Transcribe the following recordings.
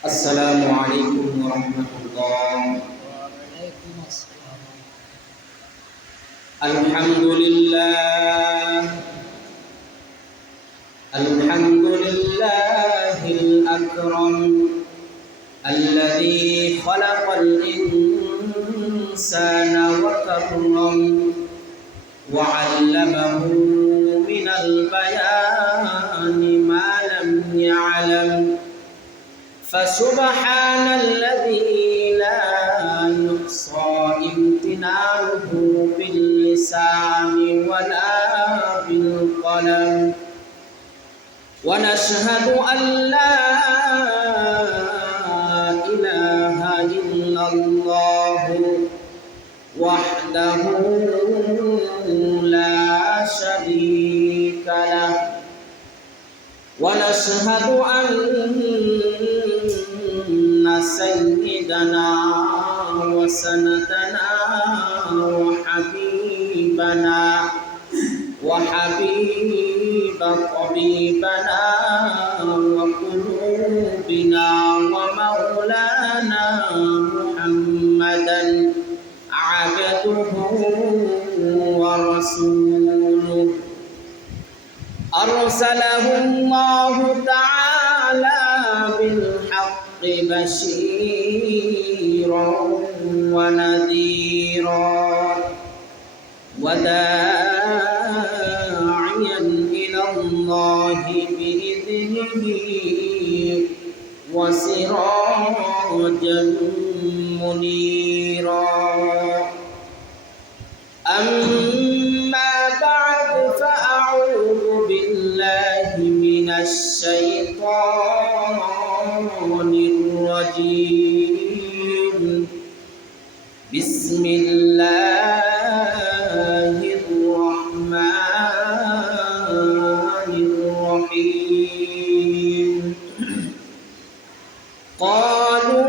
السلام عليكم ورحمة الله. وعليكم السلام. الحمد لله الحمد لله الأكرم الذي خلق الإنسان وكرم وعلمه من البيان ما لم يعلم فسبحان الذي لا يحصى امتنانه باللسان ولا بالقلم ونشهد أن لا إله إلا الله وحده لا شريك له ونشهد أن سيدنا وسندنا وحبيبنا وحبيب طبيبنا وقلوبنا ومولانا محمدا عبده ورسوله أرسله الله تعالى بالحق بشيرا ونذيرا وداعيا إلى الله بإذنه وسراجا منيرا. أما بعد فأعوذ بالله من الشيطان الرجيم. بسم الله الرحمن الرحيم. قالوا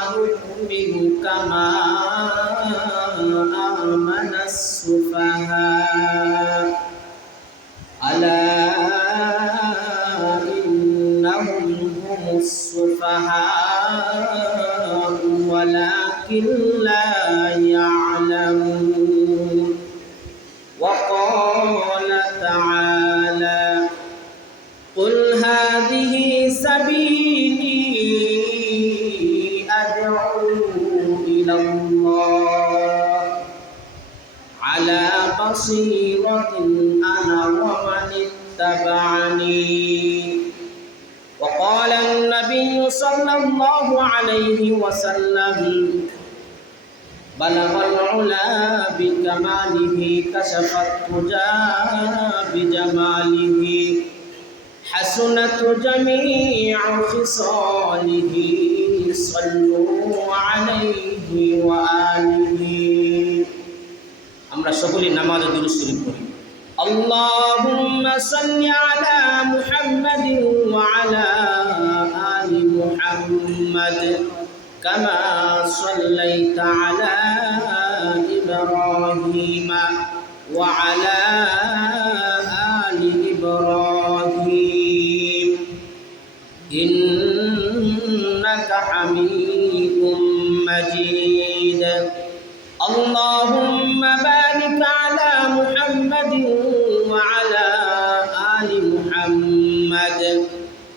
أنؤمن كما آمن السفهاء ألا إنهم هم السفهاء ولكن لا يعلمون. وقال تعالى قل هذه سبيلي أدعو إلى الله على بصيرة أنا ومن اتبعني. وقال النبي صلى الله عليه وسلم بلغ العلا بكماله كشف الدجى بجماله حسنت جميع خصاله صلوا عليه وآله. আমরা সকলে নামাজে দুরূদ শরীফ পড়ি। আল্লাহুম্মা সাল্লি আলা মুহাম্মাদিন ওয়া আলা আলি মুহাম্মাদ কামা সাল্লাইতা আলা ইব্রাহিম ওয়া আলা আলি ইব্রাহিম ইন্নাকা হামিদুম মাজিদ. اللهم بارك على محمد وعلى آل محمد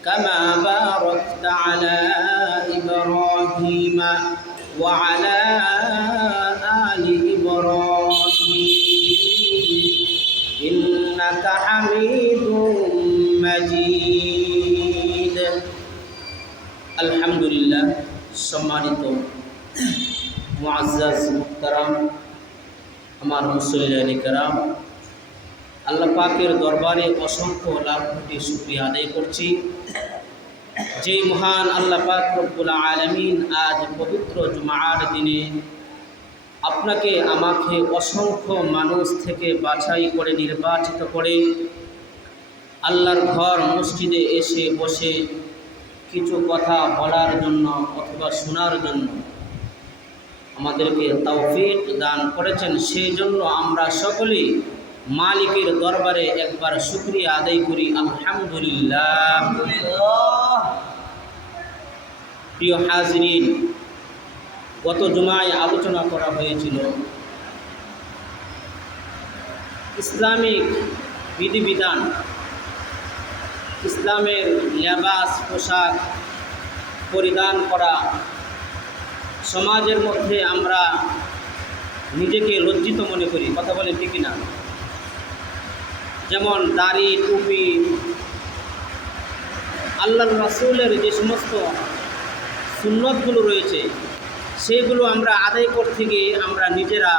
كما باركت على إبراهيم وعلى آل إبراهيم إنك حميد مجيد. الحمد لله. সম্মানিত মুআজ্জাজ মুহতারাম আমার মুসল্লিয়ানে কেরাম, আল্লাহ পাকের দরবারে অসংখ্য লাখ কোটি শুকরিয়া আদায় করছি যে মহান আল্লাহ পাক রব্বুল আলামিন আজ পবিত্র জুমার দিনে আপনাকে আমাকে অসংখ্য মানুষ থেকে বাছাই করে নির্বাচিত করে আল্লাহর ঘর মসজিদে এসে বসে কিছু কথা বলার জন্য অথবা শোনার জন্য আমাদেরকে তৌফিক দান করেছেন। সেই জন্য আমরা সকলেই মালিকের দরবারে একবার শুকরিয়া আদায় করি, আলহামদুলিল্লাহ। প্রিয় হাজরিন, গত জুমায় আলোচনা করা হয়েছিল ইসলামিক বিধিবিধান, ইসলামের লেবাস পোশাক পরিধান করা। সমাজের মধ্যে আমরা নিজেকে লজ্জিত মনে করি, কথা বলেন ঠিক না? যেমন দাড়ি, টুপি, আল্লাহর রাসূলের যে সমস্ত সুন্নতগুলো রয়েছে সেগুলো আমরা আদায় করতে গিয়ে আমরা নিজেরা